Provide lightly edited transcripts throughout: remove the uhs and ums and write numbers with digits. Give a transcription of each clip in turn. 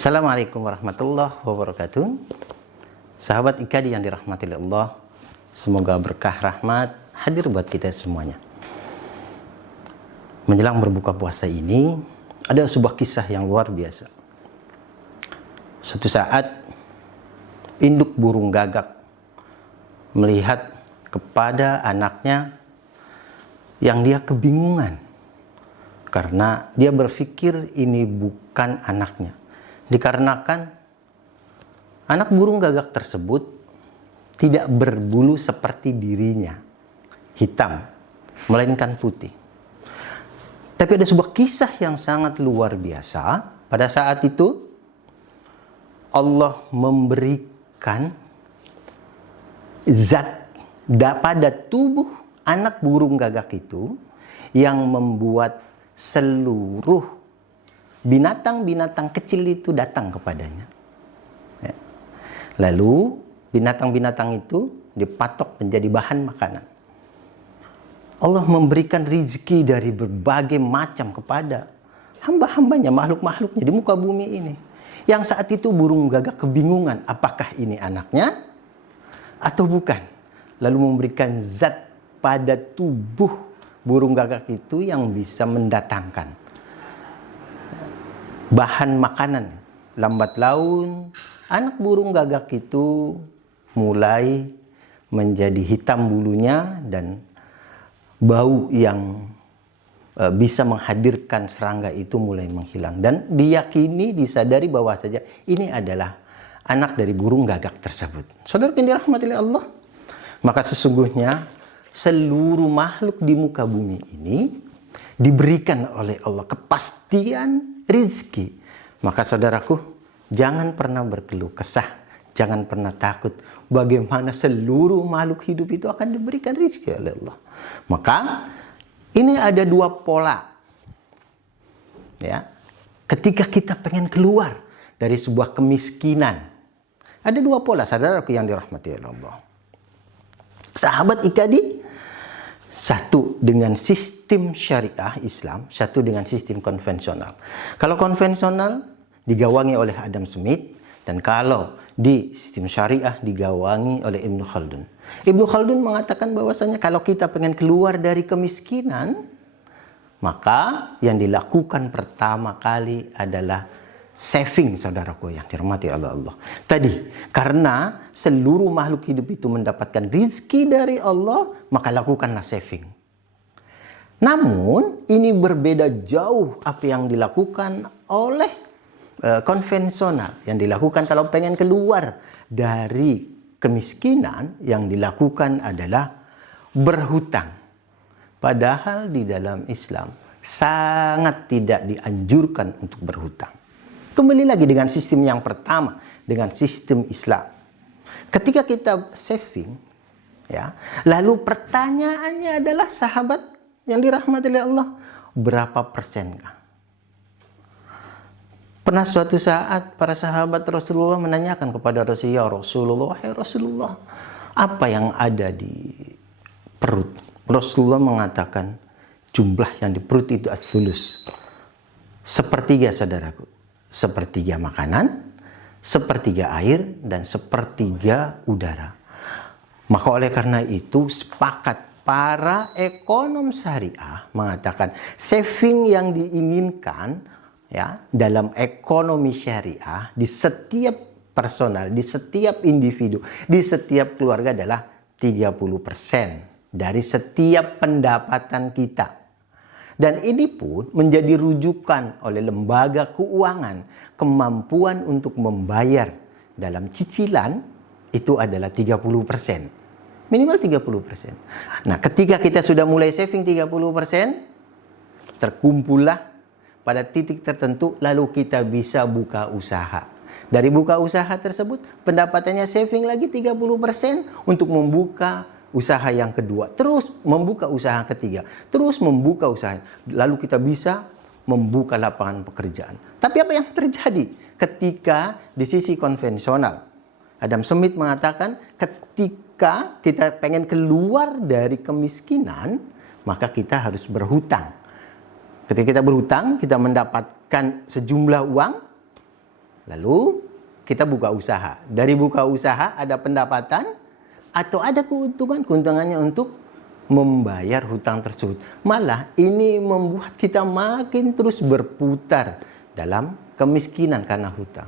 Assalamualaikum warahmatullahi wabarakatuh. Sahabat IKADI yang dirahmati oleh Allah, semoga berkah rahmat hadir buat kita semuanya. Menjelang berbuka puasa ini, ada sebuah kisah yang luar biasa. Suatu saat, induk burung gagak melihat kepada anaknya yang dia kebingungan karena dia berpikir ini bukan anaknya. Dikarenakan anak burung gagak tersebut tidak berbulu seperti dirinya, hitam, melainkan putih. Tapi ada sebuah kisah yang sangat luar biasa. Pada saat itu Allah memberikan zat pada tubuh anak burung gagak itu yang membuat seluruh binatang-binatang kecil itu datang kepadanya. Ya. Lalu binatang-binatang itu dipatok menjadi bahan makanan. Allah memberikan rizki dari berbagai macam kepada hamba-hambanya, makhluk-makhluknya di muka bumi ini. Yang saat itu burung gagak kebingungan, apakah ini anaknya atau bukan. Lalu memberikan zat pada tubuh burung gagak itu yang bisa mendatangkan bahan makanan. Lambat laun anak burung gagak itu mulai menjadi hitam bulunya dan bau yang bisa menghadirkan serangga itu mulai menghilang. Dan diyakini, disadari bahwa saja ini adalah anak dari burung gagak tersebut. Saudara yang dirahmati oleh Allah, maka sesungguhnya seluruh makhluk di muka bumi ini diberikan oleh Allah kepastian rizki. Maka saudaraku, jangan pernah berkeluh kesah, jangan pernah takut bagaimana seluruh makhluk hidup itu akan diberikan rizki oleh Allah. Maka ini ada dua pola. Ya. Ketika kita pengen keluar dari sebuah kemiskinan, ada dua pola, saudaraku yang dirahmati oleh Allah. Sahabat IKADI, satu dengan sistem syariah Islam, satu dengan sistem konvensional. Kalau konvensional digawangi oleh Adam Smith, dan kalau di sistem syariah digawangi oleh Ibnu Khaldun. Ibnu Khaldun mengatakan bahwasanya kalau kita pengen keluar dari kemiskinan, maka yang dilakukan pertama kali adalah saving, saudaraku yang dirahmati oleh Allah. Tadi, karena seluruh makhluk hidup itu mendapatkan rizki dari Allah, maka lakukanlah saving. Namun, ini berbeda jauh apa yang dilakukan oleh konvensional. Yang dilakukan kalau pengen keluar dari kemiskinan, yang dilakukan adalah berhutang. Padahal di dalam Islam sangat tidak dianjurkan untuk berhutang. Kembali lagi dengan sistem yang pertama, dengan sistem Islam. Ketika kita saving, ya, lalu pertanyaannya adalah, sahabat yang dirahmati oleh Allah, berapa persenkah? Pernah suatu saat para sahabat Rasulullah menanyakan kepada Rasulullah, wahai Rasulullah, apa yang ada di perut? Rasulullah mengatakan, jumlah yang di perut itu as-sulus. Sepertiga, saudaraku. Sepertiga makanan, sepertiga air, dan sepertiga udara. Maka oleh karena itu sepakat para ekonom syariah mengatakan saving yang diinginkan, ya, dalam ekonomi syariah di setiap personal, di setiap individu, di setiap keluarga adalah 30% dari setiap pendapatan kita. Dan ini pun menjadi rujukan oleh lembaga keuangan. Kemampuan untuk membayar dalam cicilan itu adalah 30%. Minimal 30%. Nah, ketika kita sudah mulai saving 30%, terkumpullah pada titik tertentu, lalu kita bisa buka usaha. Dari buka usaha tersebut, pendapatannya saving lagi 30% untuk membuka usaha yang kedua, terus membuka usaha ketiga, terus membuka usaha, lalu kita bisa membuka lapangan pekerjaan. Tapi apa yang terjadi ketika di sisi konvensional? Adam Smith mengatakan ketika kita pengen keluar dari kemiskinan, maka kita harus berhutang. Ketika kita berhutang, kita mendapatkan sejumlah uang, Lalu kita buka usaha. Dari buka usaha ada pendapatan atau ada keuntungan. Keuntungannya untuk membayar hutang tersebut. Malah ini membuat kita makin terus berputar dalam kemiskinan karena hutang.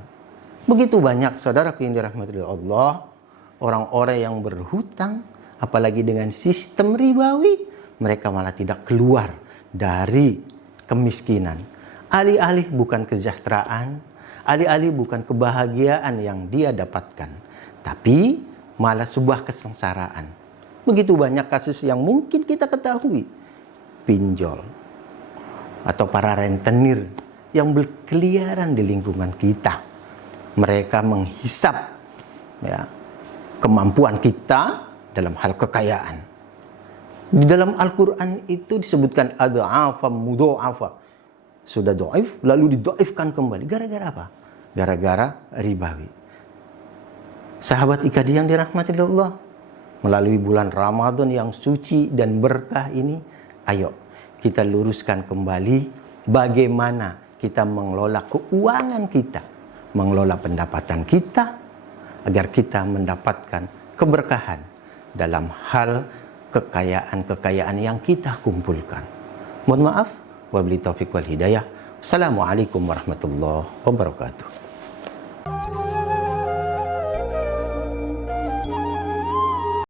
Begitu banyak saudaraku yang dirahmati Allah, orang-orang yang berhutang, apalagi dengan sistem ribawi, mereka malah tidak keluar dari kemiskinan. Alih-alih bukan kesejahteraan, alih-alih bukan kebahagiaan yang dia dapatkan, tapi malah sebuah kesengsaraan. Begitu banyak kasus yang mungkin kita ketahui. Pinjol atau para rentenir yang berkeliaran di lingkungan kita. Mereka menghisap kemampuan kita dalam hal kekayaan. Di dalam Al-Quran itu disebutkan adha'afa mudha'afa. Sudah do'if, lalu dido'ifkan kembali. Gara-gara apa? Gara-gara ribawi. Sahabat IKD yang dirahmati Allah, melalui bulan Ramadan yang suci dan berkah ini, ayo kita luruskan kembali bagaimana kita mengelola keuangan kita, mengelola pendapatan kita, agar kita mendapatkan keberkahan dalam hal kekayaan-kekayaan yang kita kumpulkan. Mohon maaf, wabillahi taufiq wal hidayah. Assalamualaikum warahmatullahi wabarakatuh.